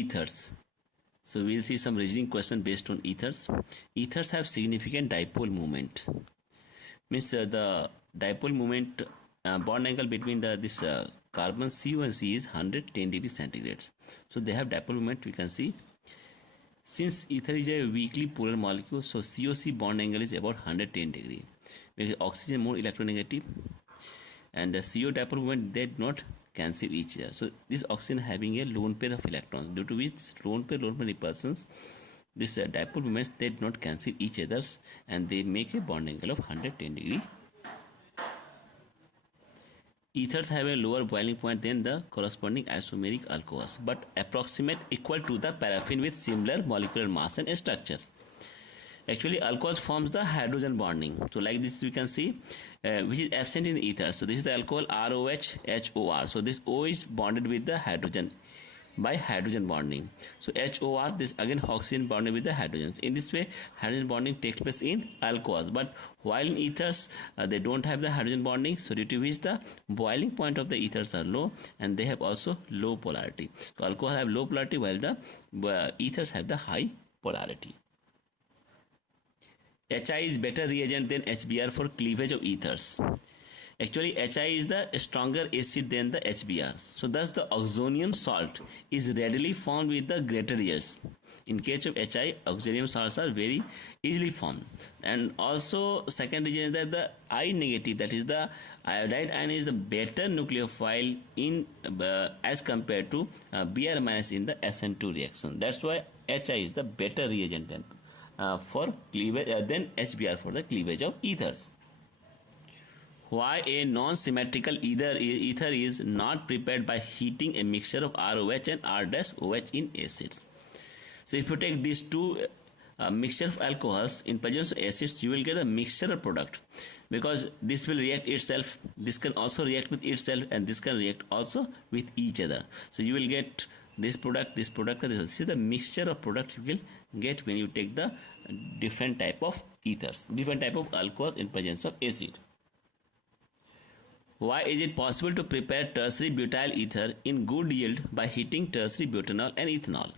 ethers. So we'll see some reasoning question based on ethers. Ethers have significant dipole moment. Means the dipole moment bond angle between this carbon CO and C is 110 degrees centigrade. So they have dipole moment. We can see. Since ether is a weakly polar molecule, so COC bond angle is about 110 degree. Because oxygen more electronegative, and the CO dipole moment, they do not cancel each other. So this oxygen having a lone pair of electrons, due to which this lone pair repulsions, this dipole moments, they do not cancel each others, and they make a bond angle of 110 degree. Ethers have a lower boiling point than the corresponding isomeric alcohols, but approximate equal to the paraffin with similar molecular mass and structures. Actually, alcohol forms the hydrogen bonding. So like this we can see, which is absent in the ether. So this is the alcohol ROH HOR. So this O is bonded with the hydrogen by hydrogen bonding. So HOR, this again oxygen bonded with the hydrogens. In this way, hydrogen bonding takes place in alcohols. But while in ethers, they don't have the hydrogen bonding. So due to which the boiling point of the ethers are low, and they have also low polarity. So alcohol have low polarity while the ethers have the high polarity. HI is better reagent than HBr for cleavage of ethers. Actually, HI is the stronger acid than the HBr. So thus the oxonium salt is readily formed with the greater yields. In case of HI, oxonium salts are very easily formed. And also second reason is that the I negative, that is the iodide ion, is the better nucleophile in as compared to Br minus in the SN2 reaction. That's why HI is the better reagent than for cleavage than HBr for the cleavage of ethers. Why a non-symmetrical ether is not prepared by heating a mixture of ROH and R-OH in acids. So if you take these two mixture of alcohols in presence of acids, you will get a mixture product, because this will react itself, this can also react with itself, and this can react also with each other. So you will get this product, this product, and this. See the mixture of products you will get when you take the different type of ethers, different type of alcohols in presence of acid. Why is it possible to prepare tertiary butyl ether in good yield by heating tertiary butanol and ethanol?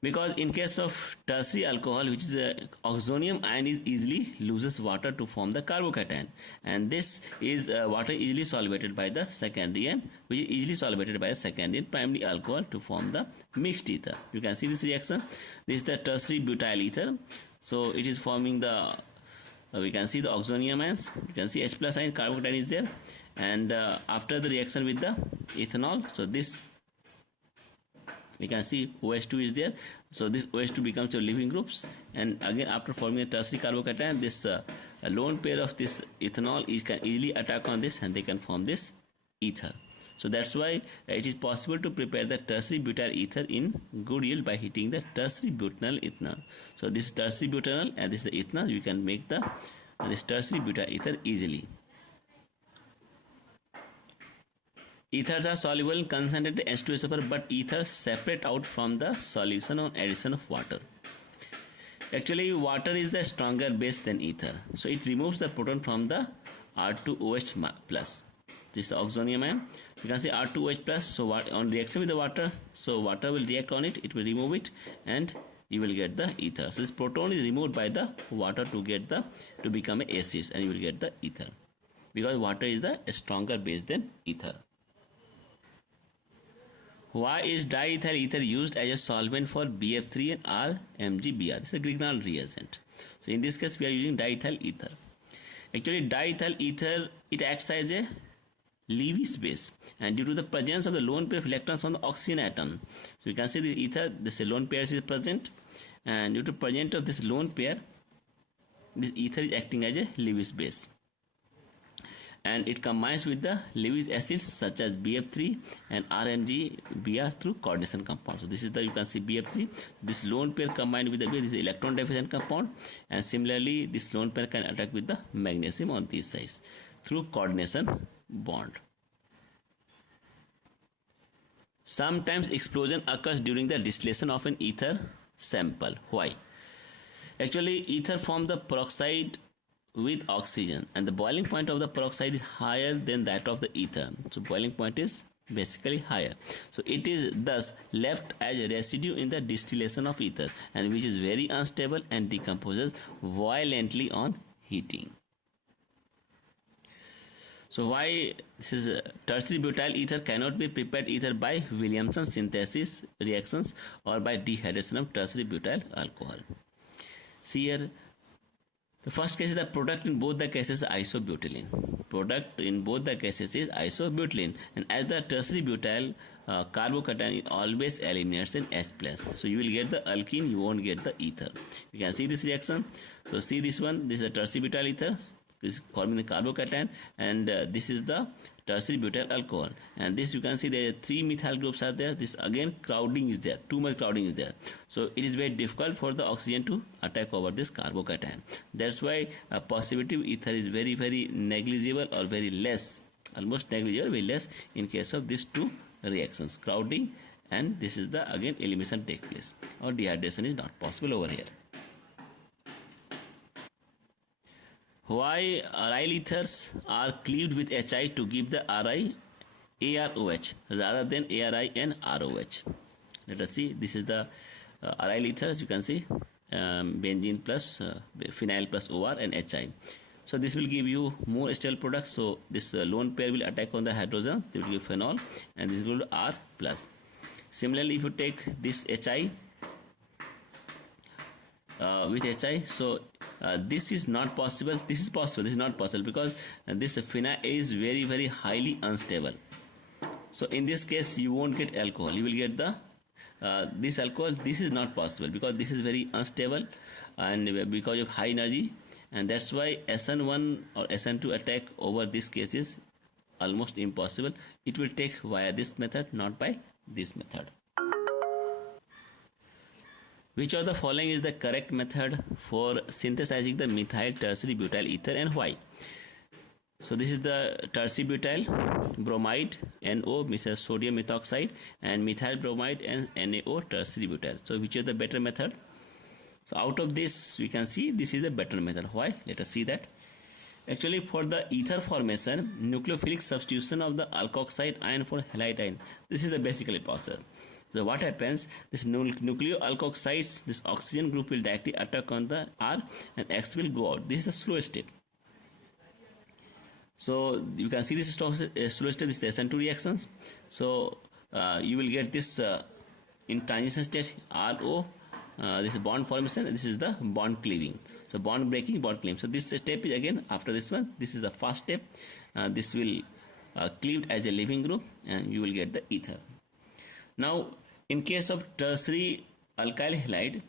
Because in case of tertiary alcohol, which is oxonium ion, is easily loses water to form the carbocation, and this is water easily solvated by the secondary, and which is easily solvated by a secondary and primary alcohol to form the mixed ether. You can see this reaction. This is the tertiary butyl ether. So it is forming the we can see the oxonium ions, you can see H plus ion, carbocation is there, and after the reaction with the ethanol, so this we can see OH2 is there. So this OH2 becomes your leaving groups, and again after forming a tertiary carbocation, this lone pair of this ethanol can easily attack on this, and they can form this ether. So that's why it is possible to prepare the tertiary butyl ether in good yield by heating the tertiary butanol ethanol. So this is tertiary butanol and this is the ethanol. You can make this tertiary butyl ether easily. Ethers are soluble in concentrated H2SO4, but ethers separate out from the solution on addition of water. Actually, water is the stronger base than ether, so it removes the proton from the R2OH plus. This is the oxonium ion. You can see R2OH plus. So on reaction with the water, so water will react on it, it will remove it, and you will get the ether. So this proton is removed by the water to become a acid, and you will get the ether, because water is the stronger base than ether. Why is diethyl ether used as a solvent for BF3 and RMGBr? This is a Grignard reagent. So in this case, we are using diethyl ether. Actually, diethyl ether, it acts as a Lewis base, and due to the presence of the lone pair of electrons on the oxygen atom, so you can see the ether, this lone pair is present, and due to presence of this lone pair, this ether is acting as a Lewis base, and it combines with the Lewis acids such as BF3 and RMGBr through coordination compound. So this is the, you can see BF3, this lone pair combined with the this is electron deficient compound, and similarly this lone pair can attack with the magnesium on these sides through coordination bond. Sometimes explosion occurs during the distillation of an ether sample. Why? Actually, ether form the peroxide with oxygen, and the boiling point of the peroxide is higher than that of the ether. So boiling point is basically higher. So it is thus left as a residue in the distillation of ether, and which is very unstable and decomposes violently on heating. So why this is tertiary butyl ether cannot be prepared either by Williamson synthesis reactions or by dehydration of tertiary butyl alcohol. See here, the first case is the product in both the cases is isobutylene. Product in both the cases is isobutylene, and as the tertiary butyl carbocation always eliminates in H plus. So you will get the alkene, you won't get the ether. You can see this reaction. So see this one, this is a tertiary butyl ether, is forming the carbocation, and this is the tertiary butyl alcohol, and this you can see there are 3 methyl groups are there. This again crowding is there, too much crowding is there, so it is very difficult for the oxygen to attack over this carbocation. That's why a positive ether is very negligible or very less, almost negligible, very less in case of these two reactions, crowding, and this is the again elimination take place, or dehydration is not possible over here. Why aryl ethers are cleaved with Hi to give the Ri AROH rather than ARI and ROH. Let us see, this is the aryl ethers, you can see benzene plus phenyl plus OR and Hi. So this will give you more stable products. So this lone pair will attack on the hydrogen, they will give phenol, and this will R plus. Similarly, if you take this Hi with Hi, so this is not possible, this is possible, this is not possible, because this phenyl is very highly unstable. So in this case you won't get alcohol, you will get the this alcohol. This is not possible because this is very unstable and because of high energy, and that's why SN1 or SN2 attack over this case is almost impossible. It will take via this method, not by this method. Which of the following is the correct method for synthesizing the methyl tertiary butyl ether, and why? So this is the tertiary butyl bromide NO, sodium methoxide, and methyl bromide and NaO tertiary butyl. So which is the better method? So out of this we can see this is the better method. Why? Let us see that. Actually, for the ether formation, nucleophilic substitution of the alkoxide ion for halide ion, this is the basically process. So what happens, this nucleoalkoxides, this oxygen group will directly attack on the R and X will go out. This is the slow step. So you can see this slow step, this is the SN2 reactions. So you will get this in transition state RO, this is bond formation, and this is the bond cleaving. So bond breaking, bond cleaving. So this step is again after this one, this is the first step. This will cleaved as a leaving group, and you will get the ether. Now in case of tertiary alkyl halide,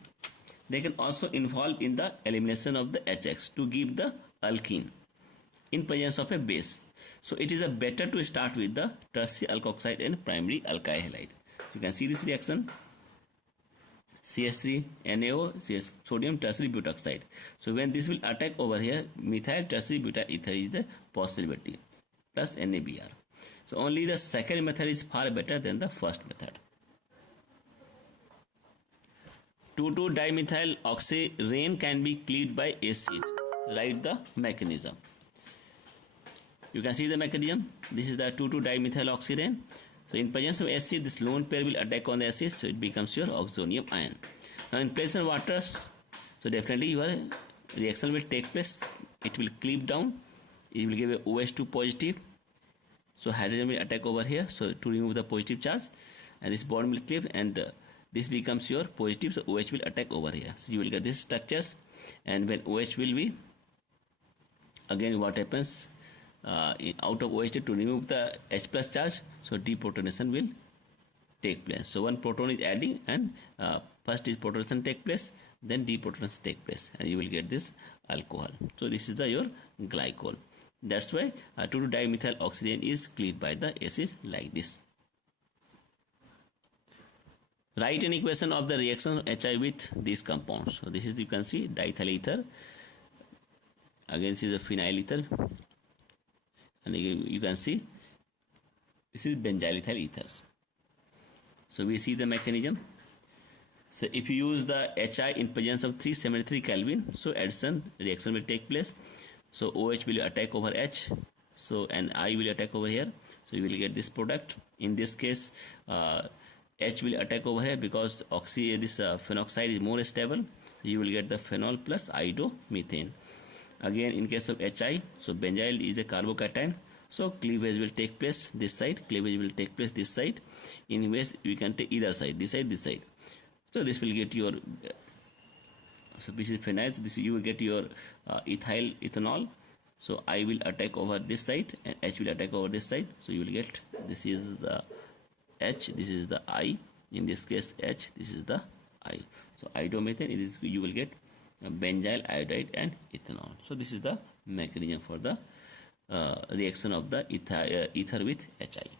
they can also involve in the elimination of the HX to give the alkene in presence of a base. So it is a better to start with the tertiary alkoxide and primary alkyl halide. You can see this reaction, CH3 NaO CS sodium tertiary butoxide. So when this will attack over here, methyl tertiary butyl ether is the possibility plus NaBr. So only the second method is far better than the first method. 2,2-dimethyl oxyrane can be cleaved by acid. Write the mechanism. You can see the mechanism. This is the 2,2-dimethyl oxyrane. So in presence of acid, this lone pair will attack on the acid, so it becomes your oxonium ion. Now in presence of waters, so definitely your reaction will take place. It will cleave down. It will give a OH2 positive. So hydrogen will attack over here, so to remove the positive charge, and this bond will cleave, and this becomes your positive, so OH will attack over here. So you will get these structures, and when OH will be, again what happens, out of OH to remove the H plus charge, so deprotonation will take place. So one proton is adding, and first is protonation take place, then deprotonation take place, and you will get this alcohol. So this is the your glycol. That's why 2,2-dimethyl oxyrane is cleaved by the acid like this. Write an equation of the reaction of Hi with these compounds. So this is, you can see, diethyl ether. Again this is a phenyl ether, and you can see this is benzyl ethyl ethers. So we see the mechanism. So if you use the Hi in presence of 373 Kelvin, so addition reaction will take place. So OH will attack over H, So and I will attack over here, so you will get this product. In this case, H will attack over here because this phenoxide is more stable, so you will get the phenol plus iodomethane. Again, in case of HI, so benzyl is a carbocation, so cleavage will take place this side, cleavage will take place this side. In which we can take either side, this side, this side. So this will get your so this is phenyl, so this you will get your ethyl ethanol. So I will attack over this side and H will attack over this side, so you will get, this is the H, this is the I, in this case H, this is the I. So iodomethane is, you will get benzyl iodide and ethanol. So this is the mechanism for the reaction of the ether with HI.